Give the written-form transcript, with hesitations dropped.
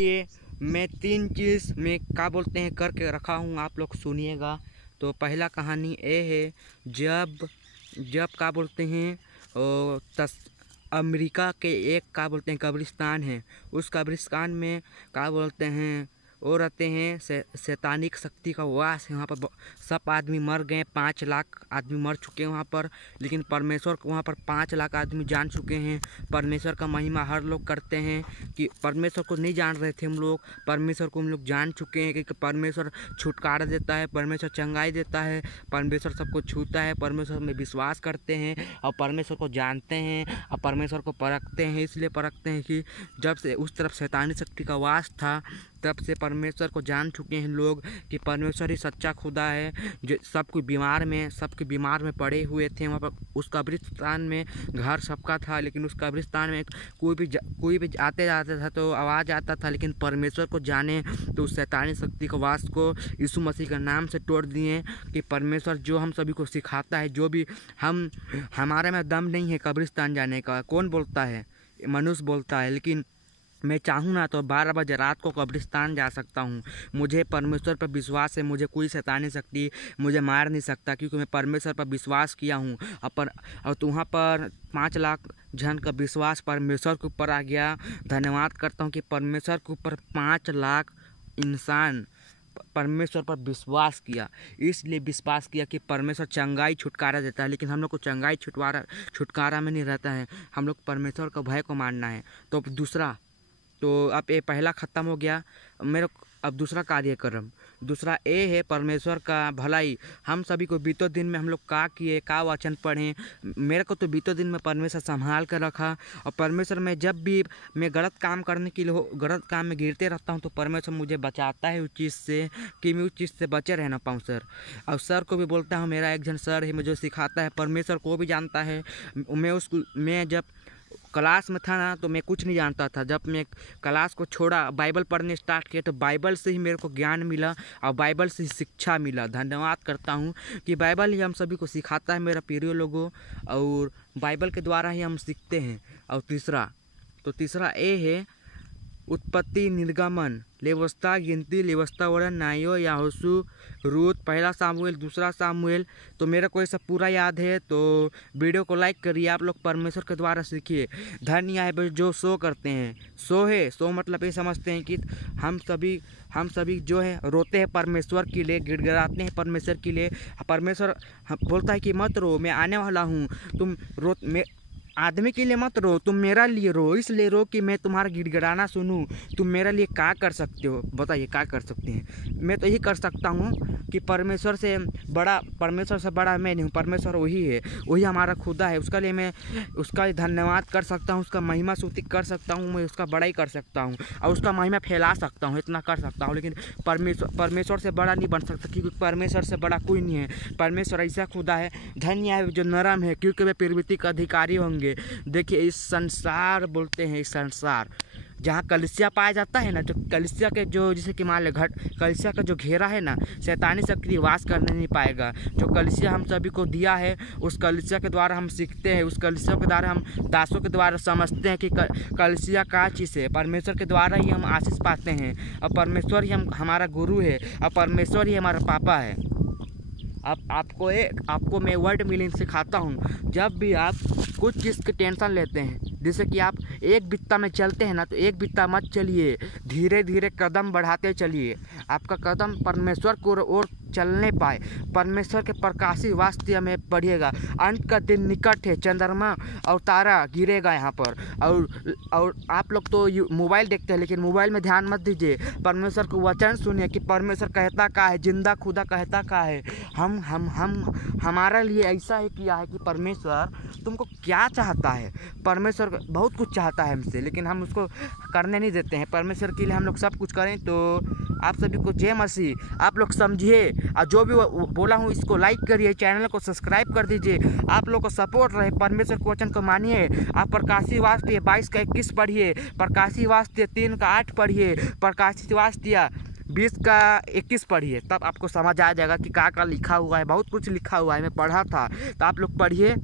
ये मैं 3 चीज़ में क्या बोलते हैं करके रखा हूँ, आप लोग सुनिएगा। तो पहला कहानी ये है, जब जब क्या बोलते हैं अमेरिका के एक क्या बोलते हैं कब्रिस्तान है, उस कब्रिस्तान में क्या बोलते हैं वो रहते हैं शैतानिक शक्ति का वास है। वहाँ पर सब आदमी मर गए, 5 लाख आदमी मर चुके हैं वहाँ पर, लेकिन परमेश्वर को वहाँ पर 5 लाख आदमी जान चुके हैं। परमेश्वर का महिमा हर लोग करते हैं कि परमेश्वर को नहीं जान रहे थे हम लोग, परमेश्वर को हम लोग जान चुके हैं कि परमेश्वर छुटकारा देता है, परमेश्वर चंगाई देता है, परमेश्वर सबको छूता है, परमेश्वर में विश्वास करते हैं और परमेश्वर को जानते हैं और परमेश्वर को परखते हैं। इसलिए परखते हैं कि जब से उस तरफ शैतानी शक्ति का वास था, तब से परमेश्वर को जान चुके हैं लोग कि परमेश्वर ही सच्चा खुदा है, जो सबके बीमार में पड़े हुए थे। वहाँ पर उस कब्रिस्तान में घर सबका था, लेकिन उस कब्रिस्तान में कोई भी आते जाते था तो आवाज़ आता था, लेकिन परमेश्वर को जाने तो उस शैतानी शक्ति के वास को यीशु मसीह के नाम से तोड़ दिए कि परमेश्वर जो हम सभी को सिखाता है, जो भी हमारे में दम नहीं है कब्रिस्तान जाने का। कौन बोलता है? मनुष्य बोलता है। लेकिन मैं चाहूँ ना तो 12 बजे रात को कब्रिस्तान जा सकता हूँ। मुझे परमेश्वर पर विश्वास है, मुझे कोई शैतानी शक्ति मुझे मार नहीं सकता, क्योंकि मैं परमेश्वर पर विश्वास किया हूँ। और तो वहाँ पर 5 लाख जन का विश्वास परमेश्वर के ऊपर आ गया। धन्यवाद करता हूँ कि परमेश्वर के ऊपर 5 लाख इंसान परमेश्वर पर विश्वास किया, इसलिए विश्वास किया कि परमेश्वर चंगाई छुटकारा देता है। लेकिन हम लोग को चंगाई छुटकारा में नहीं रहता है, हम लोग परमेश्वर का भय को मानना है। तो दूसरा, तो अब ये पहला ख़त्म हो गया मेरे। अब दूसरा कार्यक्रम, दूसरा ये है परमेश्वर का भलाई। हम सभी को बीतो दिन में हम लोग का किए, का वचन पढ़ें। मेरे को तो बीतो दिन में परमेश्वर संभाल कर रखा, और परमेश्वर में जब भी मैं गलत काम करने के लिए गलत काम में गिरते रहता हूँ तो परमेश्वर मुझे बचाता है उस चीज़ से कि मैं उस चीज़ से बचे रहना पाऊँ सर। और सर को भी बोलता हूँ, मेरा एक जन सर है मुझे सिखाता है, परमेश्वर को भी जानता है। मैं जब क्लास में था ना तो मैं कुछ नहीं जानता था। जब मैं क्लास को छोड़ा, बाइबल पढ़ने स्टार्ट किया, तो बाइबल से ही मेरे को ज्ञान मिला और बाइबल से ही शिक्षा मिला। धन्यवाद करता हूँ कि बाइबल ही हम सभी को सिखाता है मेरा प्रिय लोगों, और बाइबल के द्वारा ही हम सीखते हैं। और तीसरा ये है उत्पत्ति, निर्गमन, लेवस्था, गिनती, लेवस्था, वर्णन, न्यायो, याहोशू, रूत, पहला सामुएल, दूसरा सामुएल। तो मेरे को ये सब पूरा याद है। तो वीडियो को लाइक करिए, आप लोग परमेश्वर के द्वारा सीखिए। धन्य है जो सो करते हैं। सो मतलब ये समझते हैं कि हम सभी जो है रोते हैं परमेश्वर के लिए, गिड़गिड़ाते हैं परमेश्वर के लिए। परमेश्वर बोलता है कि मत रो, मैं आने वाला हूँ, तुम आदमी के लिए मत रो, तुम मेरा लिए रो। इसलिए रो कि मैं तुम्हारा गिड़गिड़ाना सुनूं। तुम मेरे लिए क्या कर सकते हो? बताइए क्या कर सकते हैं? मैं तो यही कर सकता हूँ कि परमेश्वर से बड़ा मैं नहीं हूँ, परमेश्वर वही है, वही हमारा खुदा है। उसका लिए मैं उसका धन्यवाद कर सकता हूँ, उसका महिमा स्तुति कर सकता हूँ, मैं उसका बड़ाई कर सकता हूँ और उसका महिमा फैला सकता हूँ, इतना कर सकता हूँ। लेकिन परमेश्वर से बड़ा नहीं बन सकता, क्योंकि परमेश्वर से बड़ा कोई नहीं है। परमेश्वर ऐसा खुदा है, धन्य है जो नरम है, क्योंकि वे पृथ्वी का अधिकारी होंगे। देखिए इस संसार बोलते हैं, इस संसार जहाँ कलिसिया पाया जाता है ना, जो कलिसिया के जो जैसे कि मान लो कलिसिया का जो घेरा है ना, शैतानी शक्ति वास करने नहीं पाएगा। जो कलिसिया हम सभी को दिया है, उस कलिसिया के द्वारा हम सीखते हैं, उस कलिसिया के द्वारा हम दासों के द्वारा समझते हैं कि कलिसिया क्या चीज़ है। परमेश्वर के द्वारा ही हम आशीष पाते हैं, और परमेश्वर ही हमारा गुरु है, और परमेश्वर ही हमारा पापा है। अब आपको मैं वर्ड मीनिंग सिखाता हूँ। जब भी आप कुछ चीज़ की टेंशन लेते हैं, जैसे कि आप एक बित्ता में चलते हैं ना, तो एक बित्ता मत चलिए, धीरे धीरे कदम बढ़ाते चलिए। आपका कदम परमेश्वर को ओर चलने पाए, परमेश्वर के प्रकाशी वास्तव में बढ़िएगा। अंत का दिन निकट है, चंद्रमा और तारा गिरेगा यहाँ पर। और आप लोग तो मोबाइल देखते हैं, लेकिन मोबाइल में ध्यान मत दीजिए, परमेश्वर को वचन सुनिए कि परमेश्वर कहता क्या है, जिंदा खुदा कहता क्या है। हमारा लिए ऐसा ही किया है कि परमेश्वर तुमको क्या चाहता है। परमेश्वर बहुत कुछ चाहता है हमसे, लेकिन हम उसको करने नहीं देते हैं। परमेश्वर के लिए हम लोग सब कुछ करें। तो आप सभी को जय मसीह, आप लोग समझिए, और जो भी बोला हूँ इसको लाइक करिए, चैनल को सब्सक्राइब कर दीजिए। आप लोग को सपोर्ट रहे, परमेश्वर के वचन को मानिए। आप प्रकाशी वास्ते 22 का 21 पढ़िए, प्रकाशी वास्ते 3 का 8 पढ़िए, प्रकाशी वास्ते 20 का 21 पढ़िए, तब आपको समझ आ जाएगा कि क्या लिखा हुआ है। बहुत कुछ लिखा हुआ है, मैं पढ़ा था, तो आप लोग पढ़िए।